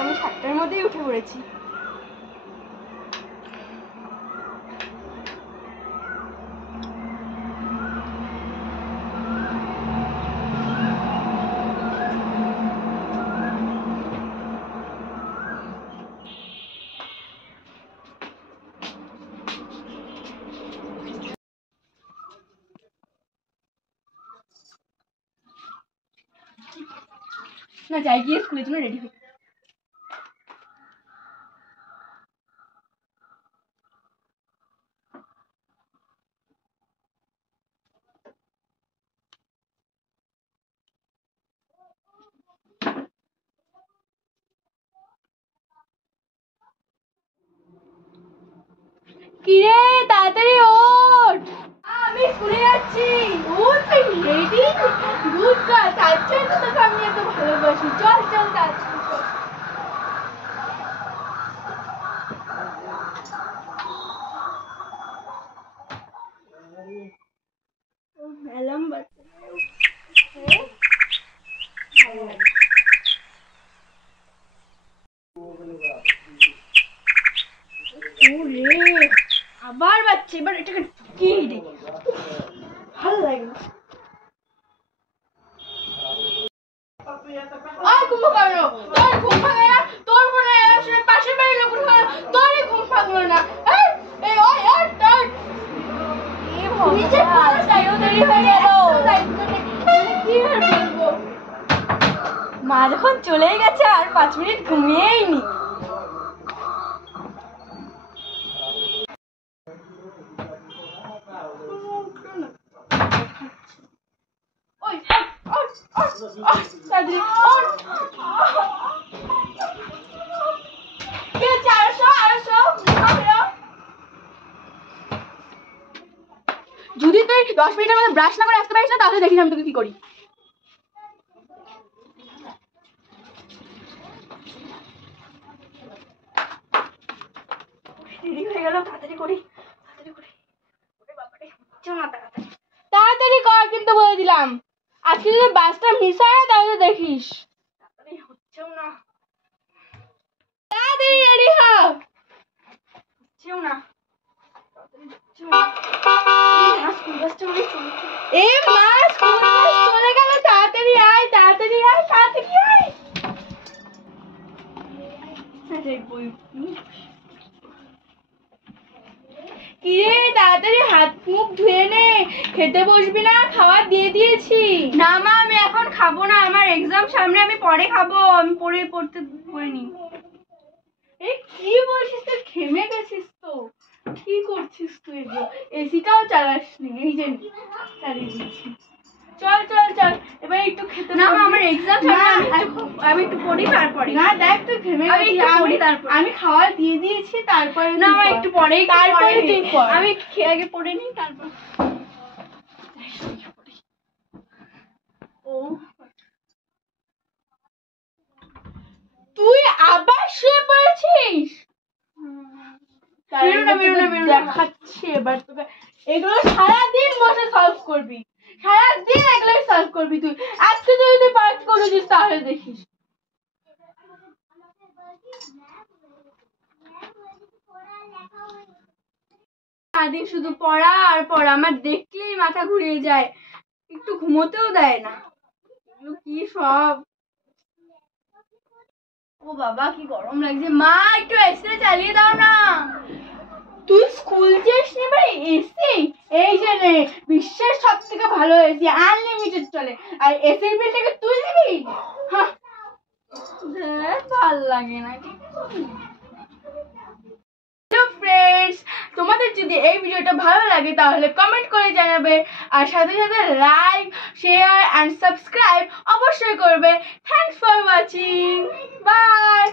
আমি 7টার মধ্যেই উঠে পড়েছি। না যাই গিয়ে স্কুলের জন্য রেডি হই। কিরে তাড়াতাড়ি ওঠ, আমি স্কুলে যাচ্ছি। ও তুই রেডি? গুড গার্ল, তার জন্য তোকে আমি এত ভালোবাসি। চল চল তাড়াতাড়ি চল। অ্যালার্ম বাজছে। আবার বাচ্চা, এবার এটাকে কি রে ভালো লাগে না। তোর ঘুম ভাঙে না? তোর মনে হয় পাশের বাড়ির লোক তোর ঘুম ভাঙলো না? মা যখন চলেই গেছে আর 5 মিনিট ঘুমিয়েই নি। যদি তুই 10 মিনিটের মধ্যে ব্রাশ না করে আসতে পারিস না তাহলে দেখিস আমি তোকে কি করি। দেরি হয়ে গেল, তাড়াতাড়ি করি তাড়াতাড়ি করি। তাড়াতাড়ি কর কিন্তু বলে দিলাম, আজকে যদি বাসটা মিস হয় না তাহলে দেখিস। তাড়াতাড়ি হচ্ছেও না, তাড়াতাড়ি রেডি হ। হচ্ছেও না, এ মা স্কুল বাস চলে গেল, তাড়াতাড়ি আয় তাড়াতাড়ি আয় তাড়াতাড়ি আয়। কিরে তাড়াতাড়ি হাত মুখ ধুয়ে নে, খেতে বসবি না? খাবার দিয়ে দিয়েছি। না মা আমি এখন খাবো না, আমার এক্সাম সামনে, আমি পরে খাবো। আমি পড়তে পারিনি। এই কি বলছিস তুই? ঘেমে গেছিস তো, কি করছিস তুই? এসিটাও চালাসনি, এই যে চালিয়ে দিচ্ছি। চল চল চল এবার একটু খেতে। না আমার এক্সাম সামনে, আমি একটু পড়ি তারপরে। না দেখ তুই ঘেমে গেছিস, আমি খাবার দিয়ে দিয়েছি তারপরে। না আমার একটু পরেই, তারপরে তুই পড়। আমি আগে পড়ে নিই তারপর। ও তুই আবার শুয়ে পড়েছিস? দেখাচ্ছি এবার তোকে, এগুলো সারাদিন বসে সলভ করবি, সারাদিন এগুলোই সলভ করবি তুই। আজকে তুই যদি পাস করেছিস তাহলে দেখিস। সারাদিন শুধু পড়া আর পড়া, আমার দেখলেই মাথা ঘুরিয়ে যায়, একটু ঘুমোতেও দেয় না। কি সব, ও বাবা কি গরম লাগছে। মা একটু এসি চালিয়ে দাও না। তুই স্কুল যাস নি ভাই? এসি এই যে রে বিশ্বের সব থেকে ভালো এসি, আনলিমিটেড চলে, আর এসির বিলটাকে তুই দিবি? ভাল লাগে না। ফ্রেন্ডস তোমাদের যদি এই ভিডিওটা ভালো লাগে তাহলে কমেন্ট করে জানাবে, আর সাথে সাথে লাইক শেয়ার এন্ড সাবস্ক্রাইব অবশ্যই করবে। Thanks for watching, by.